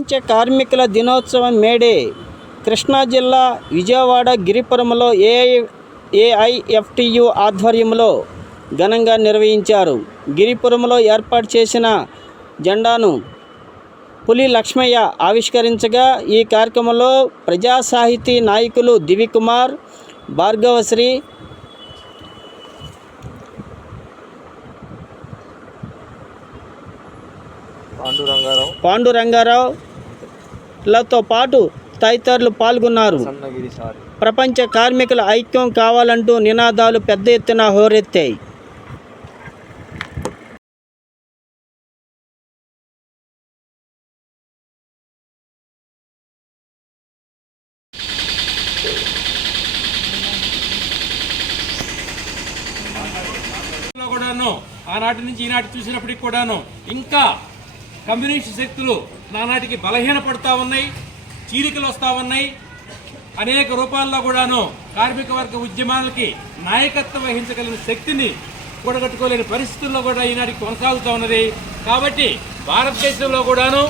ప్రపంచ కార్మికుల దినోత్సవం మేడే కృష్ణా జిల్లా విజయవాడ గిరిపురంలో ఏఐఎఫ్టియు ఆధ్వర్యంలో ఘనంగా నిర్వహించారు. గిరిపురంలో ఏర్పాటు చేసిన జెండాను పులి లక్ష్మయ్య ఆవిష్కరించగా ఈ కార్యక్రమంలో ప్రజా సాహితీ నాయకులు దివికుమార్, భార్గవశ్రీ, పాండురంగారావులతో పాటు తదితరులు పాల్గొన్నారు. ప్రపంచ కార్మికుల ఐక్యం కావాలంటూ నినాదాలు పెద్ద ఎత్తున హోరెత్తాయి. ఆనాటి నుంచి ఈనాటి చూసినప్పటికి కూడాను ఇంకా కమ్యూనిస్ట్ శక్తులు నానాటికి బలహీనపడతా ఉన్నాయి, చీలికలు వస్తూ ఉన్నాయి. అనేక రూపాల్లో కూడాను కార్మిక వర్గ ఉద్యమాలకి నాయకత్వం వహించగలిగిన శక్తిని కూడగట్టుకోలేని పరిస్థితుల్లో కూడా ఈనాటికి కొనసాగుతూ ఉన్నది. కాబట్టి భారతదేశంలో కూడాను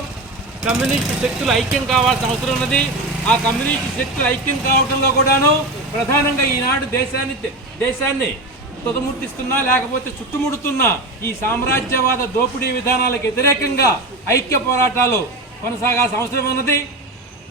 కమ్యూనిస్టు శక్తులు ఐక్యం కావాల్సిన అవసరం ఉన్నది. ఆ కమ్యూనిస్టు శక్తులు ఐక్యం కావడంలో కూడాను ప్రధానంగా ఈనాడు దేశాన్ని తుదముట్టిస్తున్నా లేకపోతే చుట్టుముడుతున్న ఈ సామ్రాజ్యవాద దోపిడీ విధానాలకు వ్యతిరేకంగా ఐక్య పోరాటాలు కొనసాగాల్సిన అవసరం ఉన్నది.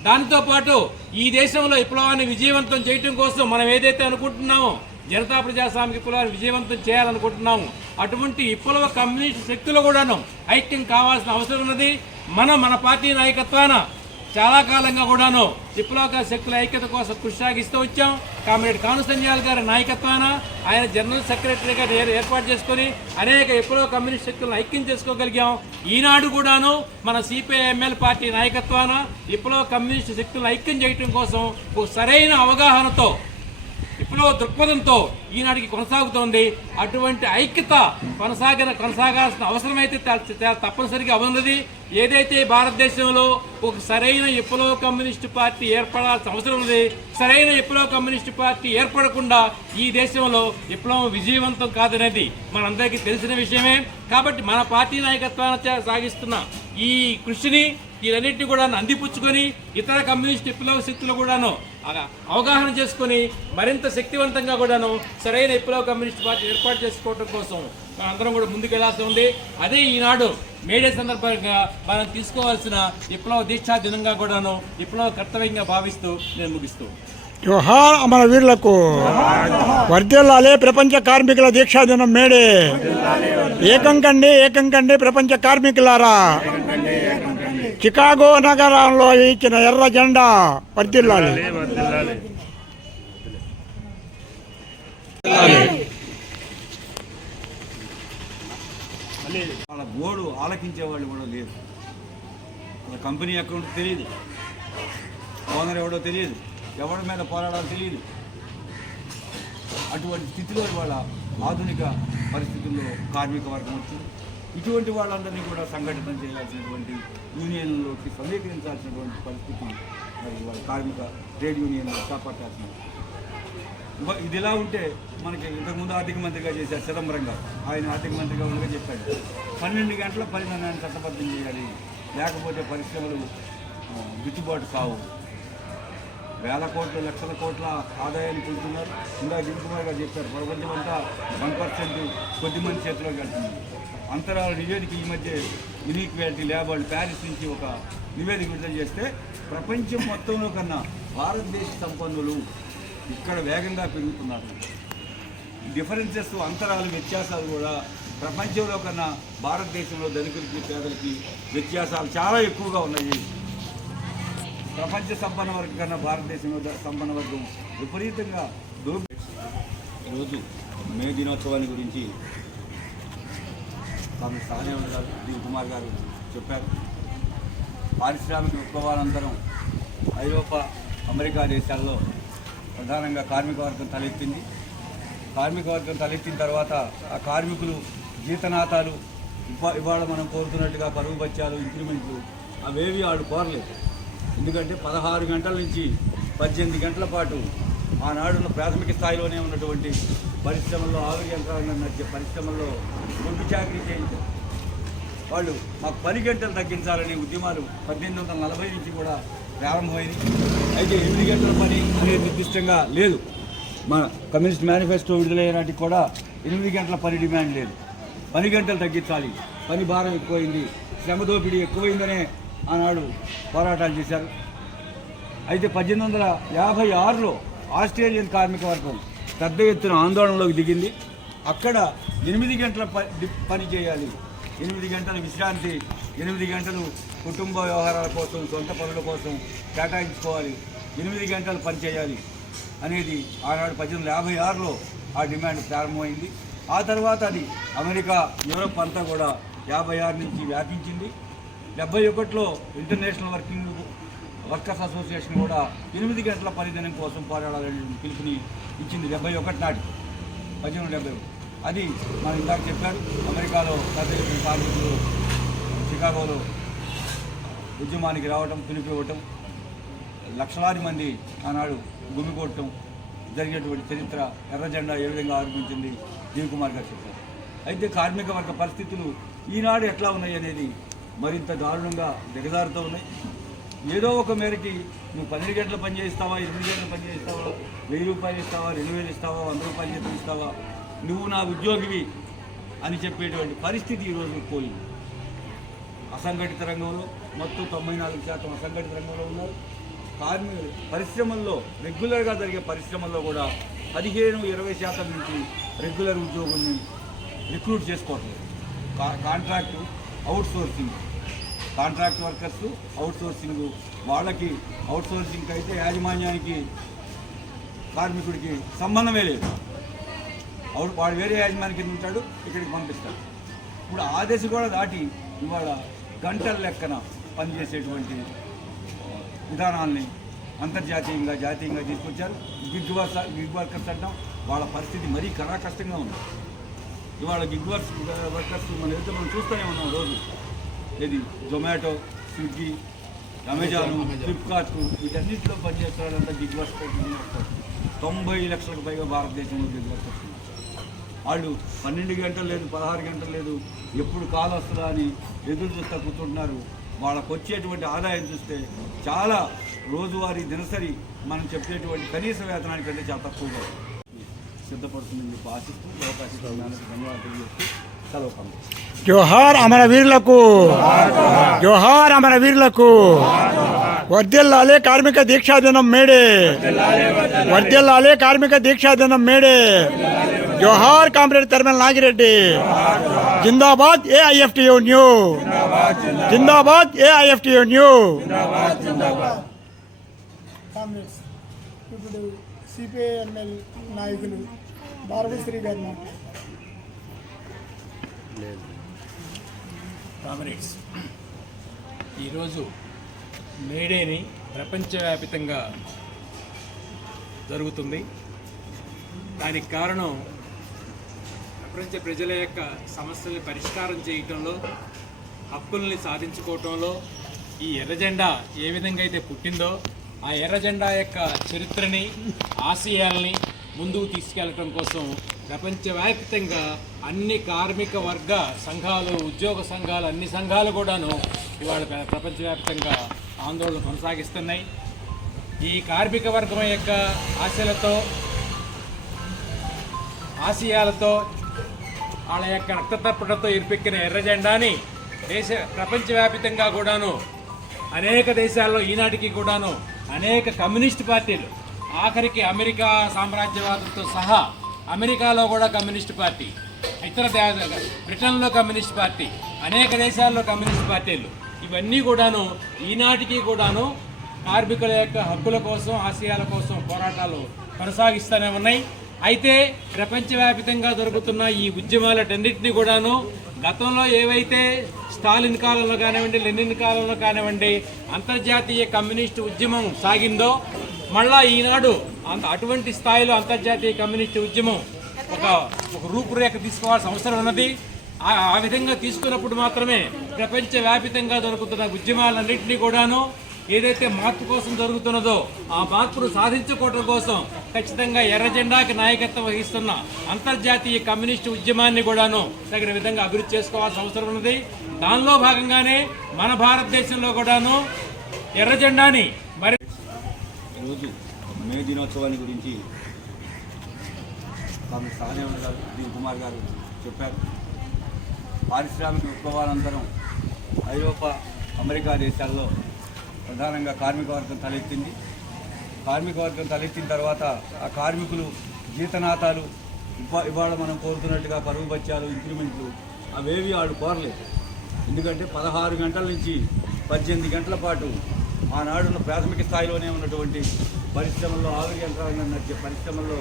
దానితో పాటు ఈ దేశంలో విప్లవాన్ని విజయవంతం చేయడం కోసం మనం ఏదైతే అనుకుంటున్నామో జనతా ప్రజాస్వామిక విప్లవాన్ని విజయవంతం చేయాలనుకుంటున్నాము, అటువంటి విప్లవ కమ్యూనిస్ట్ శక్తులు కూడాను ఐక్యం కావాల్సిన అవసరం ఉన్నది. మన పార్టీ నాయకత్వాన చాలా కాలంగా కూడాను విప్లవ శక్తుల ఐక్యత కోసం కృషి సాగిస్తూ వచ్చాం. కామ్రేడ్ కాను సంజయాల్ గారి నాయకత్వాన ఆయన జనరల్ సెక్రటరీగా ఏర్పాటు చేసుకొని అనేక విప్లవ కమ్యూనిస్ట్ శక్తులను ఐక్యం చేసుకోగలిగాం. ఈనాడు కూడాను మన సిపిఐఎంఎల్ పార్టీ నాయకత్వాన విప్లవ కమ్యూనిస్ట్ శక్తులను ఐక్యం చేయడం కోసం ఒక సరైన అవగాహనతో విప్లవ దృక్పథంతో ఈనాటికి కొనసాగుతోంది. అటువంటి ఐక్యత కొనసాగాల్సిన అవసరమైతే తప్పనిసరిగా ఉన్నది. ఏదైతే భారతదేశంలో ఒక సరైన విప్లవ కమ్యూనిస్టు పార్టీ ఏర్పడాల్సిన అవసరం ఉంది. సరైన విప్లవ కమ్యూనిస్టు పార్టీ ఏర్పడకుండా ఈ దేశంలో విప్లవం విజయవంతం కాదనేది మనందరికీ తెలిసిన విషయమే. కాబట్టి మన పార్టీ నాయకత్వాన్ని సాగిస్తున్న ఈ కృషిని వీరన్నింటినీ కూడా అందిపుచ్చుకొని ఇతర కమ్యూనిస్ట్ విప్లవ శక్తులు కూడాను అవగాహన చేసుకొని మరింత శక్తివంతంగా కూడాను సరైన విప్లవ కమ్యూనిస్ట్ పార్టీ ఏర్పాటు చేసుకోవడం కోసం మనందరం కూడా ముందుకెళ్లాల్సి ఉంది. అదే ఈనాడు మేడే సందర్భంగా మనం తీసుకోవాల్సిన విప్లవ దీక్షా దినంగా కూడాను విప్లవ కర్తవ్యంగా భావిస్తూ నేను ముగిస్తూ జోహార్ అమర వీరులకు, వర్ధిల్లాలి ప్రపంచ కార్మికుల దీక్షా దినం మేడే. ఏకం కండి ప్రపంచ కార్మికులారా. చికాగో నగరంలో ఇచ్చిన ఎర్ర జెండా వర్ధిల్లాలి. వాళ్ళ గోడు ఆలకించే వాళ్ళు కూడా లేరు. వాళ్ళ కంపెనీ అకౌంట్ తెలియదు, ఓనర్ ఎవడో తెలియదు, ఎవరి మీద పోరాడాలో తెలియదు. అటువంటి స్థితిలో వాళ్ళ ఆధునిక పరిస్థితుల్లో కార్మిక వర్గం వచ్చింది. ఇటువంటి వాళ్ళందరినీ కూడా సంఘటితం చేయాల్సినటువంటి యూనియన్లోకి సమీకరించాల్సినటువంటి పరిస్థితి మరి వాళ్ళ కార్మిక ట్రేడ్ యూనియన్ చేపట్టాల్సిన. ఇది ఇలా ఉంటే మనకి ఇంతకుముందు ఆర్థిక మంత్రిగా చేశారు చిదంబరం గారు. ఆయన ఆర్థిక మంత్రిగా ఉండగా చెప్పాడు 12 గంటల పరిమాణాన్ని చట్టబద్ధం చేయాలి, లేకపోతే పరిశ్రమలు గిట్టుబాటు కావు. వేల కోట్లు లక్షల కోట్ల ఆదాయాన్ని పొందుతున్నారు. ఇందాక దివికుమార్ గారు చెప్పారు ప్రపంచం అంతా 1% కొద్దిమంది చేతిలోకి వెళ్తుంది. అంతరాల నివేదిక ఈ మధ్య ఇన్ఈక్వాలిటీ ల్యాబ్ వాళ్ళు ప్యారిస్ నుంచి ఒక నివేదిక విడుదల చేస్తే ప్రపంచం మొత్తంలో కన్నా భారతదేశ సంపన్నులు ఇక్కడ వేగంగా పెరుగుతున్నారు. డిఫరెన్సెస్, అంతరాలు, వ్యత్యాసాలు కూడా ప్రపంచంలో కన్నా భారతదేశంలో ధనికులకి పేదలకి వ్యత్యాసాలు చాలా ఎక్కువగా ఉన్నాయి. ప్రపంచ సంపన్న వర్గం కన్నా భారతదేశంలో సంపన్న వర్గం విపరీతంగా ఈరోజు మే దినోత్సవాన్ని గురించి కామ్రేడ్ సహదేవన్ గారు, దివికుమార్ గారు చెప్పారు. పారిశ్రామిక విప్లవానంతరం ఐరోపా, అమెరికా దేశాల్లో ప్రధానంగా కార్మిక వర్గం తలెత్తింది. కార్మిక వర్గం తలెత్తిన తర్వాత ఆ కార్మికులు జీతనాతాలు ఇవాళ మనం కోరుతున్నట్టుగా పరువు బత్యాలు, ఇంక్రిమెంట్లు అవేవి వాళ్ళు కోరలేదు. ఎందుకంటే 16 గంటల నుంచి 18 గంటల పాటు ఆనాడున్న ప్రాథమిక స్థాయిలోనే ఉన్నటువంటి పరిశ్రమల్లో, ఆవిరి యంత్రాలను నడిచే పరిశ్రమల్లో గుడ్డు చాకరీ చేయించారు. వాళ్ళు మాకు 10 గంటలు తగ్గించాలనే ఉద్యమాలు 1840 నుంచి కూడా ప్రారంభమైంది. అయితే 8 గంటల పని అనేది నిర్దిష్టంగా లేదు. మన కమ్యూనిస్ట్ మేనిఫెస్టో విడుదలయ్యే నాటికి కూడా 8 గంటల పని డిమాండ్ లేదు. 10 గంటలు తగ్గించాలి, పని భారం ఎక్కువైంది, శ్రమ దోపిడీ ఎక్కువైందనే ఆనాడు పోరాటాలు చేశారు. అయితే 1856లో ఆస్ట్రేలియన్ కార్మిక వర్గం పెద్ద ఎత్తున ఆందోళనలోకి దిగింది. అక్కడ 8 గంటల పని చేయాలి, 8 గంటల విశ్రాంతి, 8 గంటలు కుటుంబ వ్యవహారాల కోసం, సొంత పనుల కోసం కేటాయించుకోవాలి, 8 గంటలు పని చేయాలి అనేది ఆనాడు 1856లో ఆ డిమాండ్ ప్రారంభమైంది. ఆ తర్వాత అది అమెరికా, యూరోప్ అంతా కూడా 56 నుంచి వ్యాపించింది. 71లో ఇంటర్నేషనల్ వర్కర్స్ అసోసియేషన్ కూడా 8 గంటల పనిదినం కోసం పోరాడాలని పిలుపుని ఇచ్చింది 71 నాటికి, 1871. అది మనం ఇందాక చెప్పారు. అమెరికాలో పెద్ద ఎత్తున కార్మికులు చికాగోలో ఉద్యమానికి రావటం, పిలుపు ఇవ్వటం, లక్షలాది మంది ఆనాడు గుమికొట్టడం జరిగినటువంటి చరిత్ర ఎర్ర జెండా ఏ విధంగా ఆరంభించింది జీవ్ కుమార్ గారు చెప్పారు. అయితే కార్మిక వర్గ పరిస్థితులు ఈనాడు ఎట్లా ఉన్నాయి అనేది మరింత దారుణంగా దిగజారుతూ ఉన్నాయి. ఏదో ఒక మేరకి నువ్వు 12 గంటలు పని చేస్తావా, 8 గంటలు పని చేస్తావా, 1000 రూపాయలు ఇస్తావా, 2000 ఇస్తావా, 100 రూపాయలు జీతం ఇస్తావా, నువ్వు నా ఉద్యోగివి అని చెప్పేటువంటి పరిస్థితి ఈరోజు పోయింది. అసంఘటిత రంగంలో మొత్తం 94% అసంఘటిత రంగంలో ఉన్నారు. పరిశ్రమల్లో రెగ్యులర్గా జరిగే పరిశ్రమల్లో కూడా 15-20% నుంచి రెగ్యులర్ ఉద్యోగుల్ని రిక్రూట్ చేసుకోవట్లేదు. Contract, outsourcing, contract workers, outsourcing. వాళ్ళకి అవుట్సోర్సింగ్ అయితే యాజమాన్యానికి కార్మికుడికి సంబంధమే లేదు. వాడు వేరే యాజమాన్యానికి ఉంటాడు, ఇక్కడికి పంపిస్తాడు. ఇప్పుడు ఆ దశ కూడా దాటి ఇవాళ గంటల లెక్కన పనిచేసేటువంటి విధానాల్ని అంతర్జాతీయంగా, జాతీయంగా తీసుకొచ్చారు. గిగ్ వర్కర్స్ అంటాం. వాళ్ళ పరిస్థితి మరీ కష్టంగా ఉంది. ఇవాళ గిగ్ వర్కర్స్ మనం చూస్తూనే ఉన్నాం రోజు. ఇది జొమాటో, స్విగ్గీ, అమెజాన్, ఫ్లిప్కార్ట్, వీటన్నిటిలో పనిచేస్తారంతా గిగ్ వర్కర్స్. 90 లక్షలకు పైగా భారతదేశంలో గిగ్ వర్కర్స్ ఉన్నారు. వాళ్ళు 12 గంటలు లేదు, 16 గంటలు లేదు, ఎప్పుడు కాలు వస్తుందా అని ఎదురు చూస్తూ కూర్చుంటున్నారు. వాళ్ళకు వచ్చేటువంటి ఆదాయం చూస్తే చాలా రోజువారీ దినసరి మనం చెప్పేటువంటి కనీస వేతనానికంటే చాలా తక్కువగా సిద్ధపడుతుందని చెప్పి ఆశిస్తూ అవకాశం ధన్యవాదాలు తెలియజేస్తూ సెలవు పంపిస్తాను. జోహార్ అమరవీరులకు, జోహార్ అమరవీరులకు. వర్ధిల్లాలే కార్మిక దీక్షా దినం మేడే, వర్ధిల్లాలే కార్మిక దీక్షా దినం మేడే. జోహార్ కామ్రేడ్ తర్మల్ నాగిరెడ్డి. జిందాబాద్ ఏఐఎఫ్టియు న్యూ, జిందాబాద్ ఏఐఎఫ్టియు న్యూ. కామ్రేడ్స్ ఇప్పుడు సిపిఐఎంఎల్ నాయకులు భారతశ్రీ గారు. కామ్రేడ్స్, ఈరోజు మేడేని ప్రపంచవ్యాప్తంగా జరుగుతుంది. దానికి కారణం ప్రపంచ ప్రజల యొక్క సమస్యల్ని పరిష్కారం చేయటంలో, హక్కుల్ని సాధించుకోవటంలో ఈ ఎర్ర జెండా ఏ విధంగా అయితే పుట్టిందో ఆ ఎర్ర జెండా యొక్క చరిత్రని, ఆశయాల్ని ముందుకు తీసుకెళ్లటం కోసం ప్రపంచవ్యాప్తంగా అన్ని కార్మిక వర్గ సంఘాలు, ఉద్యోగ సంఘాలు, అన్ని సంఘాలు కూడాను ఇవాళ ప్రపంచవ్యాప్తంగా ఆందోళన కొనసాగిస్తున్నాయి. ఈ కార్మిక వర్గం యొక్క ఆశయాలతో వాళ్ళ యొక్క రక్తతర్పణతో ఇరిపెక్కిన ఎర్ర జెండాని ప్రపంచవ్యాప్తంగా కూడాను అనేక దేశాల్లో ఈనాటికి కూడాను అనేక కమ్యూనిస్ట్ పార్టీలు, ఆఖరికి అమెరికా సామ్రాజ్యవాదంతో సహా అమెరికాలో కూడా కమ్యూనిస్ట్ పార్టీ, ఇతర బ్రిటన్లో కమ్యూనిస్ట్ పార్టీ, అనేక దేశాల్లో కమ్యూనిస్ట్ పార్టీలు, ఇవన్నీ కూడాను ఈనాటికి కూడాను కార్మికుల యొక్క హక్కుల కోసం, ఆశయాల కోసం పోరాటాలు కొనసాగిస్తూనే ఉన్నాయి. అయితే ప్రపంచవ్యాప్తంగా జరుగుతున్న ఈ ఉద్యమాలన్నింటినీ కూడాను గతంలో ఏవైతే స్టాలిన్ కాలంలో కానివ్వండి, లెనిన్ కాలంలో కానివ్వండి అంతర్జాతీయ కమ్యూనిస్టు ఉద్యమం సాగిందో, మళ్ళా ఈనాడు అటువంటి స్థాయిలో అంతర్జాతీయ కమ్యూనిస్టు ఉద్యమం ఒక రూపురేఖ తీసుకోవాల్సిన అవసరం ఉన్నది. ఆ విధంగా తీసుకున్నప్పుడు మాత్రమే ప్రపంచవ్యాప్తంగా జరుగుతున్న ఉద్యమాలన్నింటినీ కూడాను ఏదైతే మార్పు కోసం జరుగుతున్నదో ఆ మార్పును సాధించుకోవడం కోసం ఖచ్చితంగా ఎర్ర జెండాకి నాయకత్వం వహిస్తున్న అంతర్జాతీయ కమ్యూనిస్టు ఉద్యమాన్ని కూడాను తగిన విధంగా అభివృద్ధి చేసుకోవాల్సిన అవసరం ఉన్నది. దానిలో భాగంగానే మన భారతదేశంలో కూడాను ఎర్ర జెండాని మరి ఈరోజు మే దినోత్సవాన్ని గురించి కాంగ్రెస్ సహదేవన్ గారు దిలీప్ కుమార్ గారు చెప్పారు. పారిశ్రామిక విప్లవానంతరం ఐరోపా, అమెరికా దేశాల్లో ప్రధానంగా కార్మిక వర్గం తలెత్తింది. కార్మిక వర్గం తలెత్తిన తర్వాత ఆ కార్మికులు జీతనాతాలు ఇవాళ మనం కోరుతున్నట్టుగా పరువు బత్యాలు, ఇంక్రిమెంట్లు అవేవి వాళ్ళు కోరలేదు. ఎందుకంటే 16 గంటల నుంచి 18 గంటల పాటు ఆనాడున్న ప్రాథమిక స్థాయిలోనే ఉన్నటువంటి పరిశ్రమల్లో, ఆవిరి యంత్రాంగం నడిచే పరిశ్రమల్లో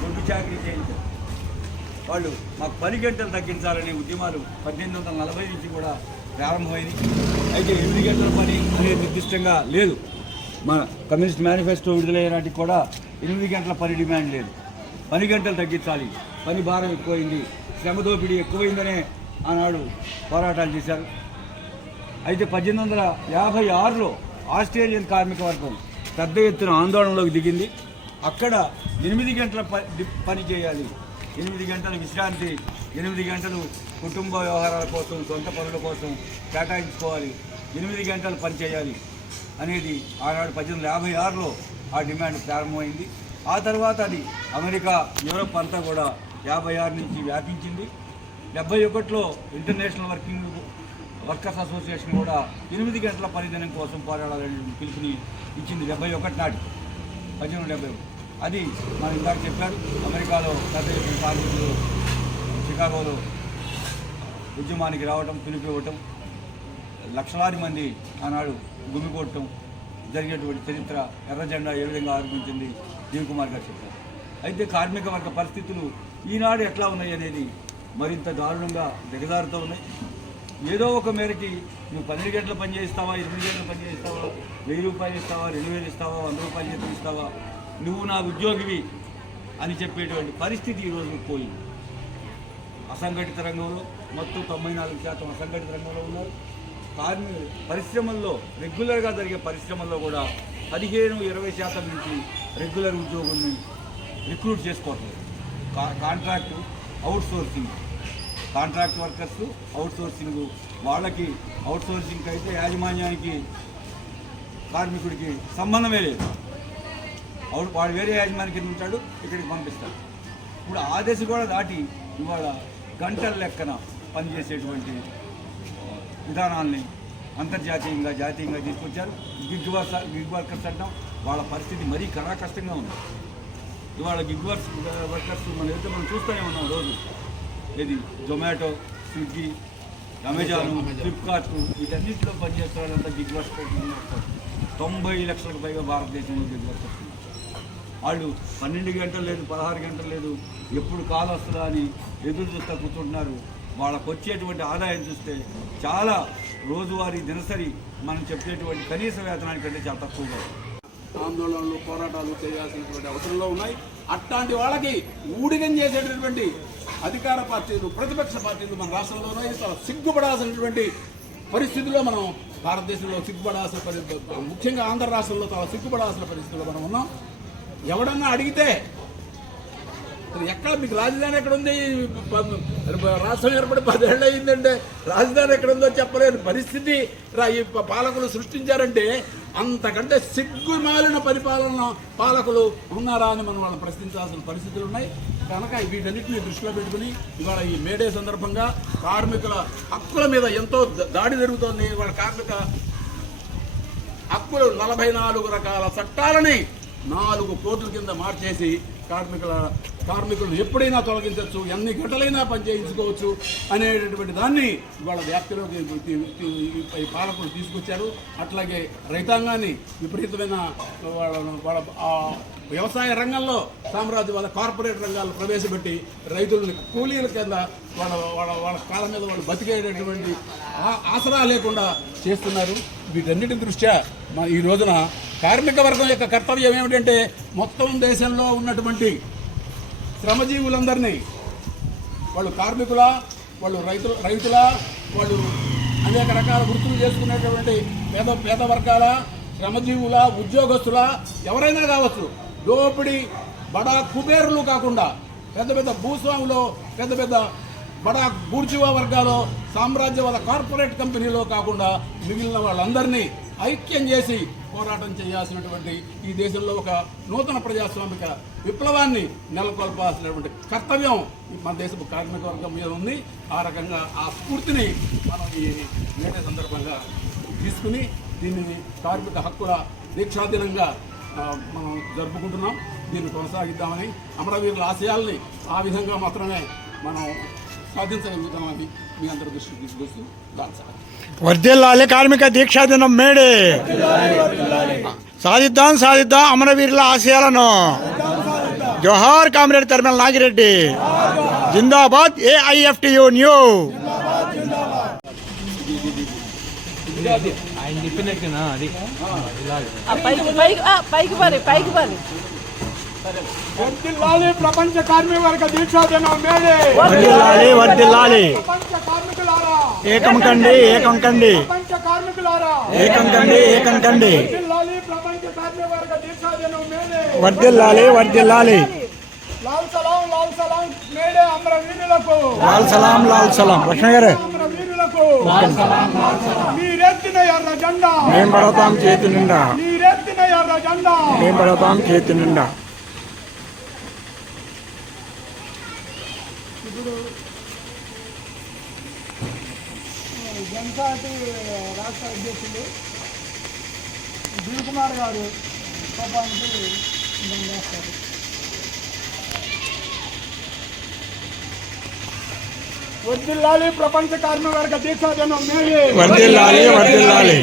గుండు చాకరీ చేయించారు. వాళ్ళు మాకు 10 గంటలు తగ్గించాలనే ఉద్యమాలు 1840 నుంచి కూడా ప్రారంభమైంది. అయితే 8 గంటల పని అనేది నిర్దిష్టంగా లేదు. మన కమ్యూనిస్ట్ మేనిఫెస్టో విడుదలయ్యే నాటికి కూడా 8 గంటల పని డిమాండ్ లేదు. 10 గంటలు తగ్గించాలి, పని భారం ఎక్కువైంది, శ్రమ దోపిడీ ఎక్కువైందనే ఆనాడు పోరాటాలు చేశారు. అయితే 1856లో ఆస్ట్రేలియన్ కార్మిక వర్గం పెద్ద ఎత్తున ఆందోళనలోకి దిగింది. అక్కడ 8 గంటల పని చేయాలి, 8 గంటల విశ్రాంతి, 8 గంటలు కుటుంబ వ్యవహారాల కోసం, సొంత పనుల కోసం కేటాయించుకోవాలి, 8 గంటలు పని చేయాలి అనేది ఆనాడు 1856లో ఆ డిమాండ్ ప్రారంభమైంది. ఆ తర్వాత అది అమెరికా, యూరోప్ అంతా కూడా 56 నుంచి వ్యాపించింది. 71లో ఇంటర్నేషనల్ వర్కర్స్ అసోసియేషన్ కూడా 8 గంటల పనిదినం కోసం పోరాడాలని పిలుపుని ఇచ్చింది 71 నాటి 1871. అది మనం ఇందాక చెప్పారు. అమెరికాలో పెద్ద ఎత్తున కార్మికులు చికాగోలో ఉద్యమానికి రావటం, పిలుపివ్వటం, లక్షలాది మంది ఆనాడు గుమికొట్టడం జరిగేటువంటి చరిత్ర ఎర్ర జెండా ఏ విధంగా ఆరంభించింది దిలీప్ కుమార్ గారు చెప్పారు. అయితే కార్మిక వర్గ పరిస్థితులు ఈనాడు ఎట్లా ఉన్నాయి అనేది మరింత దారుణంగా దిగజారుతూ ఉన్నాయి. ఏదో ఒక మేరకి నువ్వు 12 గంటలు పని చేస్తావా, 8 గంటలు పని చేస్తావా, 1000 రూపాయలు ఇస్తావా, 2000 ఇస్తావా, 100 రూపాయలు జీతం ఇస్తావా, నువ్వు నా ఉద్యోగివి అని చెప్పేటువంటి పరిస్థితి ఈరోజు పోయింది. అసంఘటిత రంగంలో మొత్తం 94% అసంఘటిత రంగంలో ఉన్నారు. పరిశ్రమల్లో రెగ్యులర్గా జరిగే పరిశ్రమల్లో కూడా 15-20% నుంచి రెగ్యులర్ ఉద్యోగుల్ని రిక్రూట్ చేసుకోవట్లేదు. Contract, outsourcing, contract workers, outsourcing. వాళ్ళకి అవుట్సోర్సింగ్ అయితే యాజమాన్యానికి కార్మికుడికి సంబంధమే లేదు. వాడు వేరే యాజమాన్యానికి ఉంటాడు, ఇక్కడికి పంపిస్తాడు. ఇప్పుడు ఆ దశ కూడా దాటి ఇవాళ గంటల లెక్కన పనిచేసేటువంటి విధానాల్ని అంతర్జాతీయంగా, జాతీయంగా తీసుకొచ్చారు. గిగ్ వర్కర్స్ అంటాం. వాళ్ళ పరిస్థితి మరీ కష్టంగా ఉంది. ఇవాళ గిగ్ వర్కర్స్ మనం చూస్తూనే ఉన్నాం రోజు. ఇది జొమాటో, స్విగ్గీ, అమెజాన్, ఫ్లిప్కార్ట్, వీటన్నింటిలో పనిచేస్తారంతా గిగ్ వర్కర్స్. 90 లక్షలకు పైగా భారతదేశంలో గిగ్ వర్కర్స్. వాళ్ళు 12 గంటలు లేదు, 16 గంటలు లేదు, ఎప్పుడు కాలు వస్తుందా అని ఎదురు చూస్తూ కూర్చుంటున్నారు. వాళ్ళకు వచ్చేటువంటి ఆదాయం చూస్తే చాలా రోజువారీ దినసరి మనం చెప్పేటువంటి కనీస వేతనానికంటే చాలా తక్కువగా ఆందోళనలు, పోరాటాలు చేయాల్సినటువంటి అవసరంలో ఉన్నాయి. అట్లాంటి వాళ్ళకి ఊడిగం చేసేటటువంటి అధికార పార్టీలు, ప్రతిపక్ష పార్టీలు మన రాష్ట్రంలో ఉన్నాయి. సిగ్గుపడాల్సినటువంటి పరిస్థితుల్లో మనం భారతదేశంలో ముఖ్యంగా ఆంధ్ర రాష్ట్రంలో చాలా సిగ్గుపడాల్సిన పరిస్థితుల్లో మనం ఉన్నాం. ఎవడన్నా అడిగితే ఎక్కడ మీకు రాజధాని ఎక్కడుంది, రాష్ట్రం ఏర్పడి 10 ఏళ్ళు అయిందంటే రాజధాని ఎక్కడుందో చెప్పలేని పరిస్థితి ఈ పాలకులు సృష్టించారంటే అంతకంటే సిగ్గుమాలిన పాలకులు ఉన్నారా అని మనం వాళ్ళని ప్రశ్నించాల్సిన పరిస్థితులు ఉన్నాయి. కనుక వీటన్నిటిని దృష్టిలో పెట్టుకుని ఇవాళ ఈ మేడే సందర్భంగా కార్మికుల హక్కుల మీద ఎంతో దాడి జరుగుతోంది. వాళ్ళ కార్మిక హక్కులు 44 రకాల చట్టాలని 4 కోట్ల కింద మార్చేసి కార్మికులను ఎప్పుడైనా తొలగించవచ్చు, ఎన్ని గంటలైనా పనిచేయించుకోవచ్చు అనేటటువంటి దాన్ని ఇవాళ వ్యాప్తిలోకి పాలకులు తీసుకొచ్చారు. అట్లాగే రైతాంగాన్ని విపరీతమైన వాళ్ళ వ్యవసాయ రంగంలో సామ్రాజ్యవాద కార్పొరేట్ రంగాలు ప్రవేశపెట్టి రైతులని కూలీల కింద వాళ్ళ కాళ్ళ మీద వాళ్ళు బతికేటటువంటి ఆసరా లేకుండా చేస్తున్నారు. వీటన్నిటి దృష్ట్యా ఈ రోజున కార్మిక వర్గం యొక్క కర్తవ్యం ఏమిటంటే మొత్తం దేశంలో ఉన్నటువంటి శ్రమజీవులందరినీ, వాళ్ళు కార్మికుల, వాళ్ళు రైతుల, వాళ్ళు అనేక రకాల వృత్తులు చేసుకునేటువంటి పేద వర్గాల, శ్రమజీవుల, ఉద్యోగస్తుల, ఎవరైనా కావచ్చు, దోపిడీ బడా కుబేరులు కాకుండా పెద్ద పెద్ద భూస్వాములు, పెద్ద పెద్ద బడా బూర్జువా వర్గాలు, సామ్రాజ్యవాద కార్పొరేట్ కంపెనీలో కాకుండా మిగిలిన వాళ్ళందరినీ ఐక్యం చేసి పోరాటం చేయాల్సినటువంటి ఈ దేశంలో ఒక నూతన ప్రజాస్వామిక విప్లవాన్ని నెలకొల్పాల్సినటువంటి కర్తవ్యం మన దేశపు కార్మిక వర్గం మీద ఉంది. ఆ రకంగా ఆ స్ఫూర్తిని మనం ఈ మేడే సందర్భంగా తీసుకుని దీనిని కార్మిక హక్కుల దీక్షా దినంగా మనం జరుపుకుంటున్నాం. దీన్ని కొనసాగిద్దామని, అమరవీరుల ఆశయాల్ని ఆ విధంగా మాత్రమే మనం సాధించగలుగుతామని మీ అందరి దృష్టికి తీసుకొస్తూ దాల్చాలి. వర్ధిల్లాలి కార్మిక దీక్షా దినం మేడే. సాధిద్దాం సాధిద్దాం అమరవీరుల ఆశయాలను. జోహార్ కామ్రేడ్ తర్మల్ నాగిరెడ్డి. జిందాబాద్ ఏఐఎఫ్టియు న్యూ. వర్ధిల్లాలి ప్రపంచ కార్మిక వర్గ దీక్షా దినం మేడే. వర్ధిల్లాలి వర్ధిల్లాలి. ప్రపంచ కార్మికులారా ఏకం కండి ఏకం కండి. ప్రపంచ కార్మికులారా ఏకం కండి ఏకం కండి. వర్ధిల్లాలి ప్రపంచ కార్మిక వర్గ దీక్షా దినం మేడే. వర్ధిల్లాలి వర్ధిల్లాలి. లాల్ సలాం మేడే అమరవీరులకు. లాల్ సలాం లాల్ సలాం. లక్ష్మణ్ గారు అమరవీరులకు మీరెత్తిన ఎర్ర జెండా. మేం పడతాం చేతి నిండా. మీరెత్తిన ఎర్ర జెండా. మేం పడతాం చేతి నిండా. ఇప్పుడు జనపార్టీ రాష్ట్ర అధ్యక్షులు దిల్కుమార్ గారు కోపానికి చేస్తారు. వర్ధిల్లాలి ప్రపంచ కార్మిక వర్గ దీక్షా దినం మేడే. వర్ధిల్లాలి వర్ధిల్లాలి.